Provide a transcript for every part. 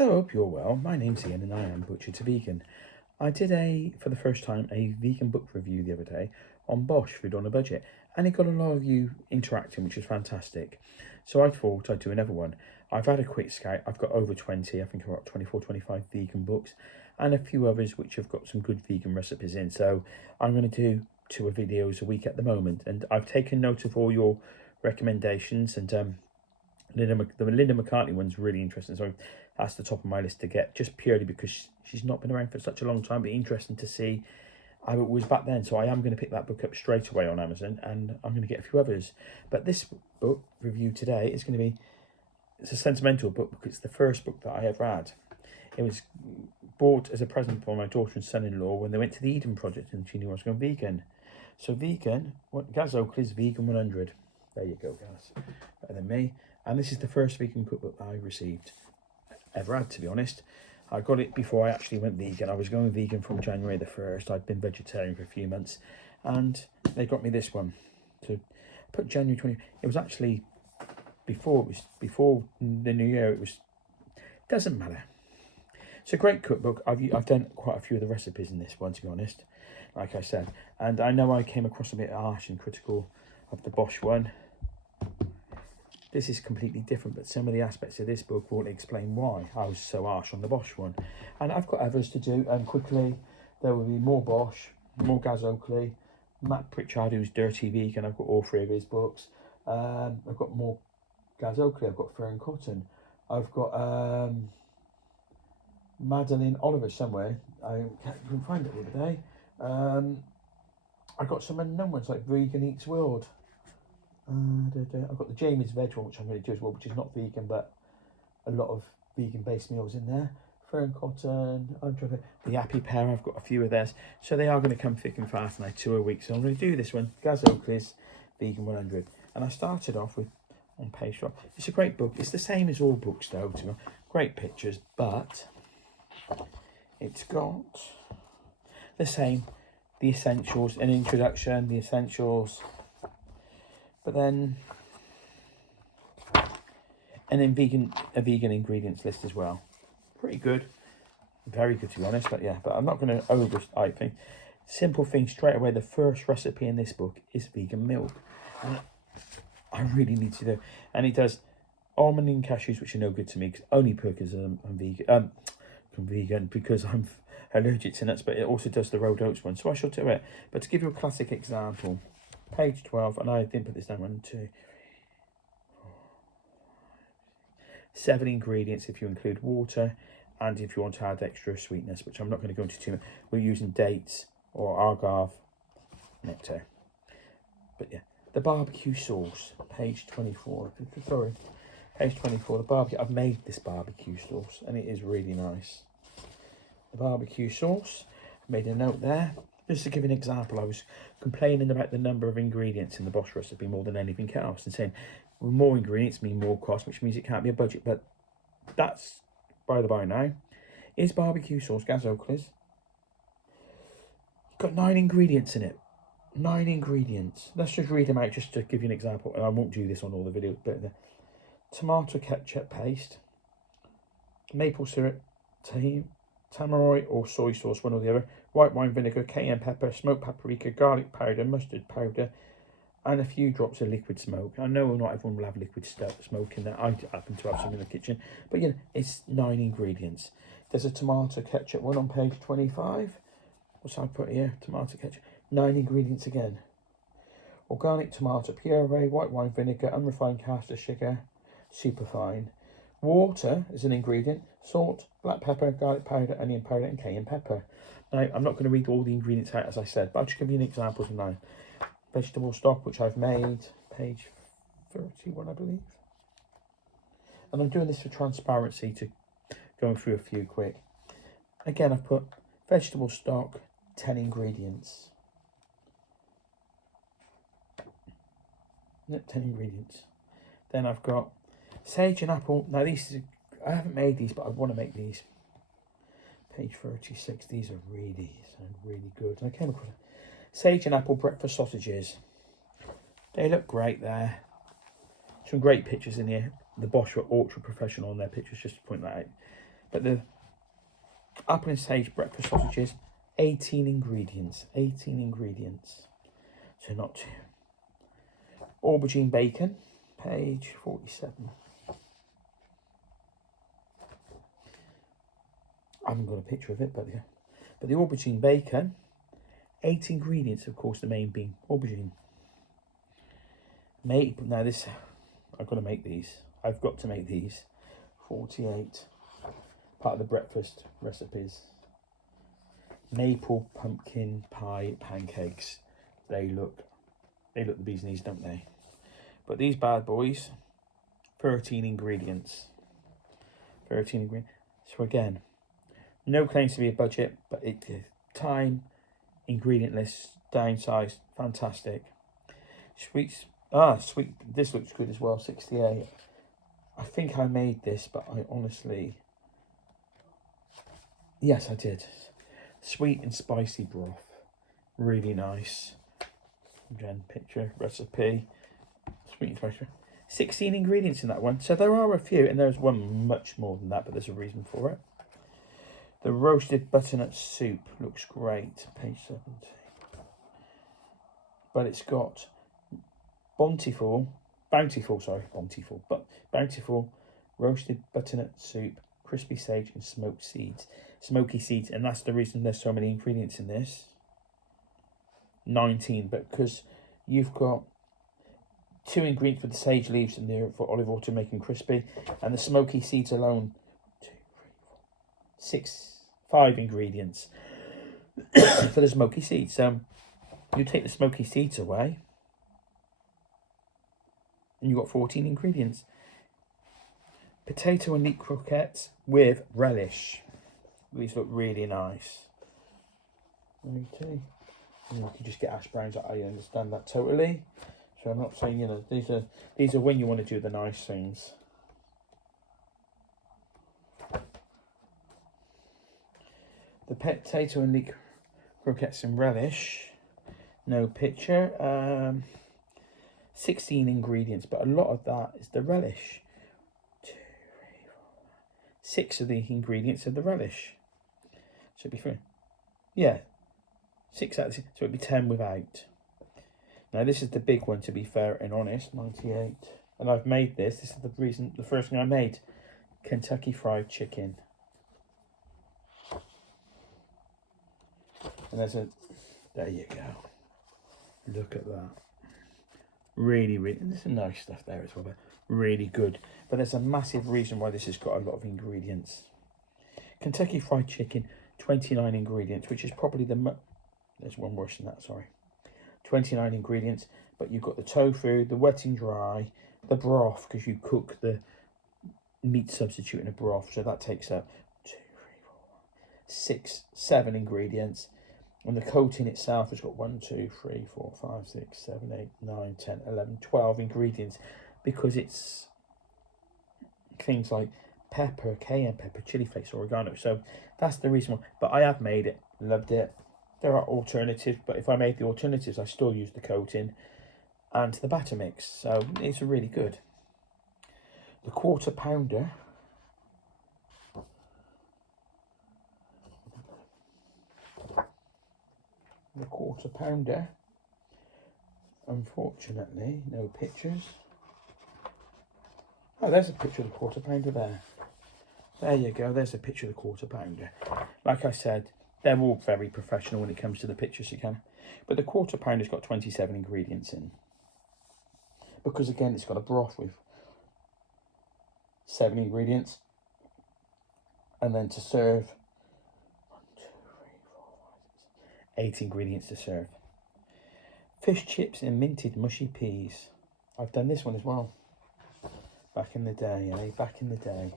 Hello, hope you're well. My name's Ian and I am Butcher to Vegan. I did for the first time, a vegan book review the other day on Bosch, Food on a Budget, and it got a lot of you interacting, which was fantastic. So I thought I'd do another one. I've had a quick scout. I've got over 20, I think I've got 24, 25 vegan books, and a few others which have got some good vegan recipes in. So I'm going to do 2 videos a week at the moment, and I've taken note of all your recommendations, and the Linda McCartney one's really interesting, so that's the top of my list to get, just purely because she's not been around for such a long time. But interesting to see how it was back then. So I am going to pick that book up straight away on Amazon, and I'm going to get a few others. But this book review today is going to be, it's a sentimental book because it's the first book that I ever had. It was bought as a present for my daughter and son-in-law when they went to the Eden Project and she knew I was going vegan. So vegan, Gaz Oakley's Vegan 100. There you go, Gaz. Better than me. And this is the first vegan cookbook that I received, ever had, to be honest. I got it before I actually went vegan. I was going vegan from January the 1st. I'd been vegetarian for a few months, and they got me this one. So I put January 20. It was actually before the new year. Doesn't matter. It's a great cookbook. I've done quite a few of the recipes in this one, to be honest, like I said. And I know I came across a bit harsh and critical of the Bosch one. This is completely different, but some of the aspects of this book will explain why I was so harsh on the Bosch one. And I've got others to do, and quickly there will be more Bosch, more Gaz Oakley, Matt Pritchard, who's Dirty Vegan. I've got all 3 of his books. I've got more Gaz Oakley. I've got Fern Cotton. I've got Madeline Oliver somewhere. I couldn't find it the other day. I got some unknown ones like Vegan Eats World. I've got the Jamie's Veg one, which I'm going to do as well, which is not vegan, but a lot of vegan-based meals in there. Fern Cotton, the Happy Pear, I've got a few of theirs. So they are going to come thick and fast now, 2 a week. So I'm going to do this one, Gaz Oakley's Vegan 100. And I started off with, on page 12. It's a great book. It's the same as all books, though. Great pictures, but it's got the same, the essentials, an introduction, the essentials, but then a vegan ingredients list as well. Pretty good, very good, to be honest. But yeah, but I'm not going to overhype things. Simple thing straight away. The first recipe in this book is vegan milk, and I really need to do. And it does almond and cashews, which are no good to me, only because I'm vegan. I'm vegan because I'm allergic to nuts. But it also does the rolled oats one, so I shall do it. But to give you a classic example, page 12, and I didn't put this down, 1, 2, 3, 4, 7 ingredients if you include water, and if you want to add extra sweetness, which I'm not going to go into too much. We're using dates or agave nectar. But yeah, the barbecue sauce, page 24. Sorry, page 24. The barbecue. I've made this barbecue sauce, and it is really nice. The barbecue sauce. I made a note there. Just to give an example, I was complaining about the number of ingredients in the Bosch recipe more than anything else, and saying well, more ingredients mean more cost, which means it can't be a budget. But that's by the by now. Is barbecue sauce Gaz Oakley's? Got 9 ingredients in it. 9 ingredients. Let's just read them out just to give you an example. And I won't do this on all the videos, but the tomato ketchup paste, maple syrup, tahini, tamari or soy sauce, one or the other, white wine vinegar, cayenne pepper, smoked paprika, garlic powder, mustard powder, and a few drops of liquid smoke. I know not everyone will have liquid smoke in there. I happen to have some in the kitchen, but you know, it's 9 ingredients. There's a tomato ketchup one on page 25. What's I put here? Tomato ketchup. 9 ingredients again. Organic tomato puree, white wine vinegar, unrefined caster sugar, superfine. Water is an ingredient, salt, black pepper, garlic powder, onion powder, and cayenne pepper. Now, I'm not going to read all the ingredients out, as I said, but I'll just give you an example of 9. Vegetable stock, which I've made, page 31, I believe. And I'm doing this for transparency, to go through a few quick. Again, I've put vegetable stock, 10 ingredients. 10 ingredients. Then I've got sage and apple. Now I haven't made these, but I want to make these. Page 36. These are really good. I came across sage and apple breakfast sausages. They look great there. Some great pictures in here. The Bosch were ultra professional on their pictures, just to point that out. But the apple and sage breakfast sausages, 18 ingredients. 18 ingredients. So not too. Aubergine bacon, page 47. I haven't got a picture of it, but yeah. But the aubergine bacon, 8 ingredients, of course, the main being aubergine. Now this, I've got to make these. I've got to make these. 48, part of the breakfast recipes. Maple pumpkin pie pancakes. They look the bee's knees, don't they? But these bad boys, 13 ingredients. 13 ingredients. So again, no claims to be a budget, but it time, ingredient list, downsized, fantastic. Sweet. This looks good as well. 68. I think I made this, but I honestly, yes, I did. Sweet and spicy broth, really nice. Again, picture, recipe, sweet and spicy. 16 ingredients in that one. So there are a few, and there's one much more than that, but there's a reason for it. The roasted butternut soup looks great, page 70. But it's got bountiful roasted butternut soup, crispy sage and smoky seeds. And that's the reason there's so many ingredients in this. 19, but because you've got 2 ingredients for the sage leaves and the for olive oil to make them crispy, and the smoky seeds alone, 5 ingredients for the smoky seeds. So you take the smoky seeds away and you've got 14 ingredients. Potato and leek croquettes with relish. These look really nice. You can just get ash browns. I understand that totally. So I'm not saying, these are when you want to do the nice things. The potato and leek croquettes and relish, no picture. 16 ingredients, but a lot of that is the relish. 2, 3, 4, 6 of the ingredients are the relish. So it'd be 3. Yeah, 6 out of 6. So it'd be 10 without. Now this is the big one, to be fair and honest. 98. And I've made this. This is the first thing I made. Kentucky Fried Chicken. And there you go. Look at that. Really, and there's some nice stuff there as well, but really good. But there's a massive reason why this has got a lot of ingredients. Kentucky Fried Chicken, 29 ingredients, which is probably there's one worse than that, sorry. 29 ingredients, but you've got the tofu, the wet and dry, the broth, because you cook the meat substitute in a broth, so that takes up 2, 3, 4, 6, 7 ingredients. And the coating itself has got 1, 2, 3, 4, 5, 6, 7, 8, 9, 10, 11, 12 ingredients, because it's things like pepper, cayenne pepper, chili flakes, oregano. So that's the reason why. But I have made it, loved it. There are alternatives, but if I made the alternatives, I still use the coating and the batter mix. So it's really good. The quarter pounder. The quarter pounder. Unfortunately, no pictures. Oh, there's a picture of the quarter pounder there. There you go. There's a picture of the quarter pounder. Like I said, they're all very professional when it comes to the pictures you can. But the quarter pounder's got 27 ingredients in. Because again, it's got a broth with 7 ingredients. And then to serve, 1, 2, 3, 4, 5, 6, 8 ingredients to serve. Fish chips and minted mushy peas. I've done this one as well. Back in the day, eh? Back in the day.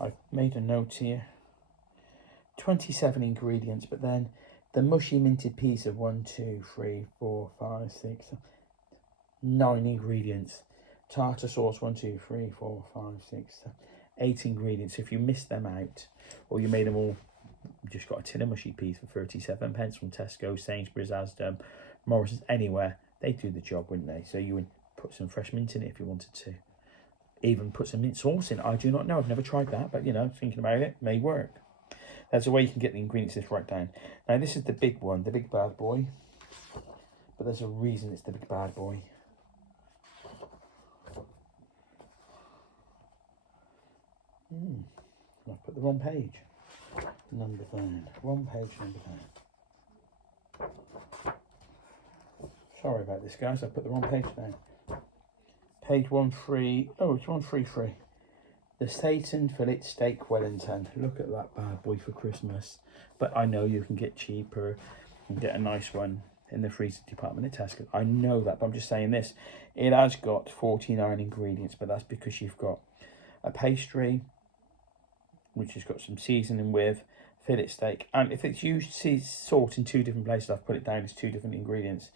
I've made a note here. 27 ingredients, but then the mushy minted peas of 1, 2, 3, 4, 5, 6, 9 ingredients. Tartar sauce, 1, 2, 3, 4, 5, 6, 8 ingredients. If you missed them out, or you made them all, you just got a tin of mushy peas for 37 pence from Tesco, Sainsbury's, Asda, Morrison's, anywhere. They do the job, wouldn't they? So you would put some fresh mint in it if you wanted to. even put some mint sauce in. I do not know. I've never tried that, but, you know, thinking about it may work. There's a way you can get the ingredients list right down. Now, this is the big one, the big bad boy. But there's a reason it's the big bad boy. I've put the wrong page. Number 9. Wrong page, number 9. Sorry about this, guys. I put the wrong page down. Page 13. Oh, it's 133. The Satan Fillet Steak Wellington. Look at that bad boy for Christmas. But I know you can get cheaper and get a nice one in the freezer department at Tesco. I know that, but I'm just saying this. It has got 49 ingredients, but that's because you've got a pastry, which has got some seasoning with, fillet steak. And if it's used salt in 2 different places, I've put it down as 2 different ingredients.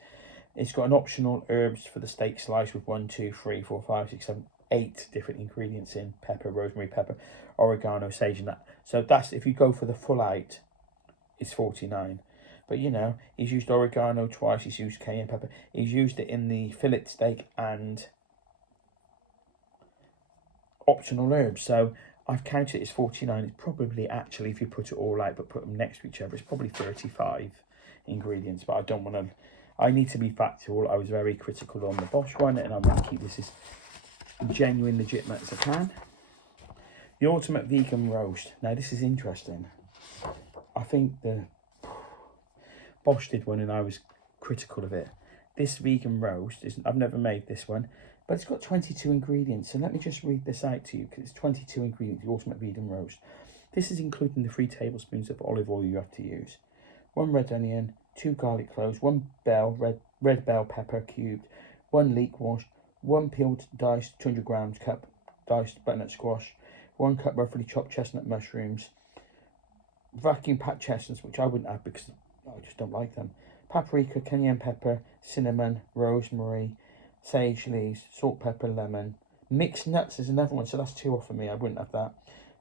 It's got an optional herbs for the steak slice with 1, 2, 3, 4, 5, 6, 7, 8 different ingredients in. Pepper, rosemary, pepper, oregano, sage, and that. So that's, if you go for the full 8, it's 49. But, you know, he's used oregano twice, he's used cayenne pepper. He's used it in the fillet steak and optional herbs. So I've counted it as 49. It's probably, actually, if you put it all out but put them next to each other, it's probably 35 ingredients. But I don't want to, I need to be factual. I was very critical on the Bosch one, and I want to keep this as genuine, legitimate as I can. The Ultimate Vegan Roast. Now, this is interesting. I think the Bosch did one and I was critical of it. This vegan roast, I've never made this one, but it's got 22 ingredients. So let me just read this out to you, because it's 22 ingredients, the Ultimate Vegan Roast. This is including the 3 tablespoons of olive oil you have to use, 1 red onion, 2 garlic cloves, 1 red bell pepper cubed, 1 leek wash, 1 peeled diced 200 grams cup diced butternut squash, 1 cup roughly chopped chestnut mushrooms, vacuum packed chestnuts, which I wouldn't have because I just don't like them, paprika, cayenne pepper, cinnamon, rosemary, sage leaves, salt, pepper, lemon. Mixed nuts is another one, so that's 2 off for me. I wouldn't have that.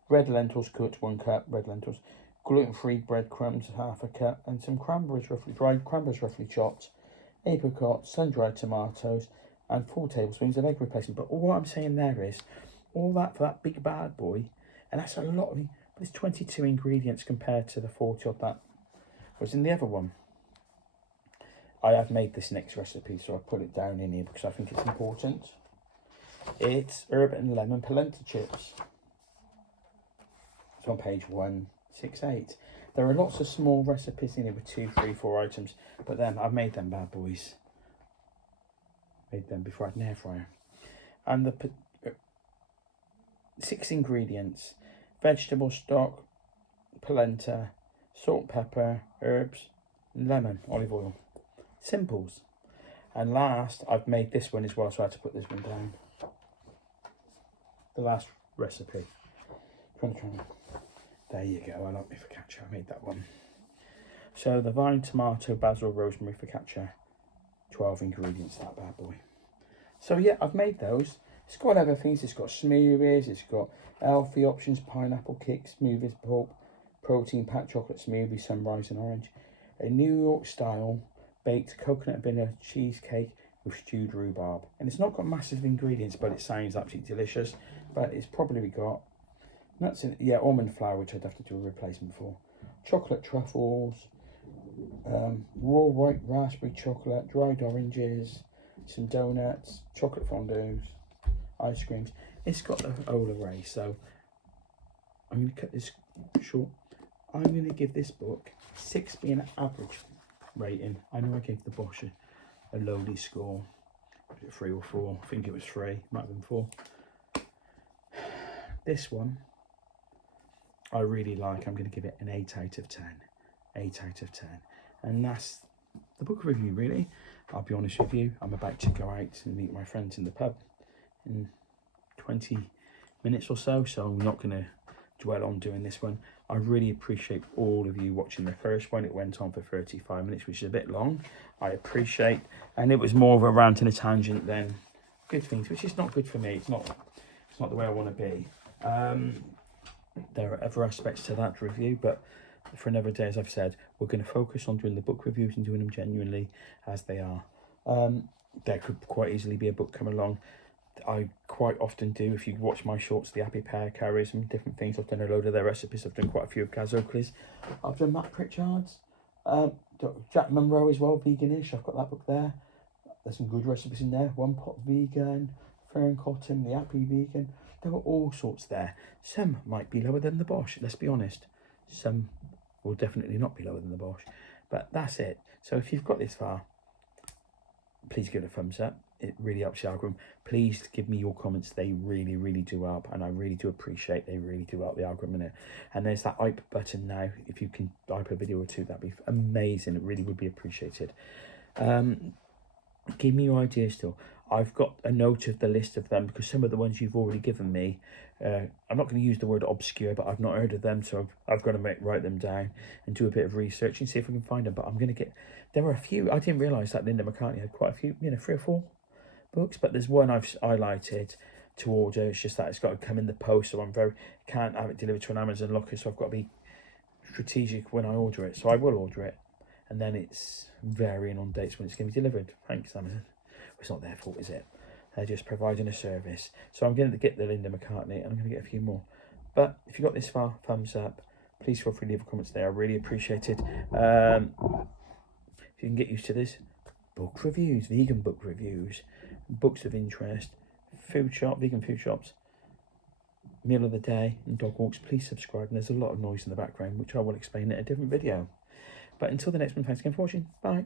Red lentils cooked, 1 cup, red lentils. Gluten-free breadcrumbs, 1/2 cup, and some cranberries, dried cranberries roughly chopped, apricots, sun-dried tomatoes, and 4 tablespoons of egg replacement. But all I'm saying there is, all that for that big bad boy, and that's a lot of, but it's 22 ingredients compared to the 40 of that was in the other one. I have made this next recipe, so I put it down in here because I think it's important. It's herb and lemon polenta chips. It's on page 168. There are lots of small recipes in here with 2, 3, 4 items, but then I've made them bad boys. Made them before I had an air fryer. And the 6 ingredients: vegetable stock, polenta, salt, pepper, herbs, lemon, olive oil. Simples. And last, I've made this one as well, so I had to put this one down. The last recipe. There you go. I like my focaccia. I made that one. So the vine, tomato, basil, rosemary focaccia. 12 ingredients, that bad boy. So yeah, I've made those. It's got other things. It's got smoothies. It's got healthy options: pineapple kick, smoothies, pulp, protein packed chocolate smoothie, sunrise and orange. A New York style baked coconut vanilla cheesecake with stewed rhubarb. And it's not got massive ingredients, but it sounds absolutely delicious. But it's probably got nuts in it. Yeah, almond flour, which I'd have to do a replacement for. Chocolate truffles, raw white raspberry chocolate, dried oranges, some donuts, chocolate fondues, ice creams. It's got the whole array. So I'm going to cut this short. I'm going to give this book 6 being an average rating. I know I gave the Bosch a lowly score. Was it 3 or 4? I think it was 3. Might have been 4. This one I really like. I'm going to give it an 8 out of 10. 8 out of 10. And that's the book review, really. I'll be honest with you. I'm about to go out and meet my friends in the pub in 20 minutes or so. So I'm not going to dwell on doing this one. I really appreciate all of you watching the first one. It went on for 35 minutes, which is a bit long. I appreciate, and it was more of a rant and a tangent than good things, which is not good for me. It's not the way I want to be. There are other aspects to that review, but for another day, as I've said, we're going to focus on doing the book reviews and doing them genuinely as they are. There could quite easily be a book come along I quite often do, if you watch my shorts, the Happy Pear Carriers and different things, I've done a load of their recipes. I've done quite a few of Gaz Oakley's. I've done Matt Pritchard's. Jack Monroe as well, veganish. I've got that book there. There's some good recipes in there. One Pot Vegan, Fern Cotton, the Happy Vegan. There were all sorts there. Some might be lower than the Bosch, let's be honest. Some will definitely not be lower than the Bosch. But that's it. So if you've got this far, please give it a thumbs up. It really helps the algorithm. Please give me your comments. They really, really do help, and I really do appreciate. They really do help the algorithm in it. And there's that hype button now. If you can hype a video or two, that'd be amazing. It really would be appreciated. Give me your ideas still. I've got a note of the list of them because some of the ones you've already given me, I'm not going to use the word obscure, but I've not heard of them, so I've got to write them down and do a bit of research and see if we can find them. But I'm going to get, there were a few, I didn't realise that Linda McCartney had quite a few, 3 or 4 books, but there's one I've highlighted to order. It's just that it's got to come in the post, so can't have it delivered to an Amazon locker, so I've got to be strategic when I order it. So I will order it, and then it's varying on dates when it's going to be delivered. Thanks, Amazon. It's not their fault, is it? They're just providing a service. So I'm going to get the Linda McCartney, and I'm going to get a few more. But if you got this far, thumbs up. Please feel free to leave comments there. I really appreciate it. If you can get used to this, book reviews, vegan book reviews, books of interest, vegan food shops, meal of the day, and dog walks, please subscribe. And there's a lot of noise in the background, which I will explain in a different video. But until the next one, thanks again for watching. Bye.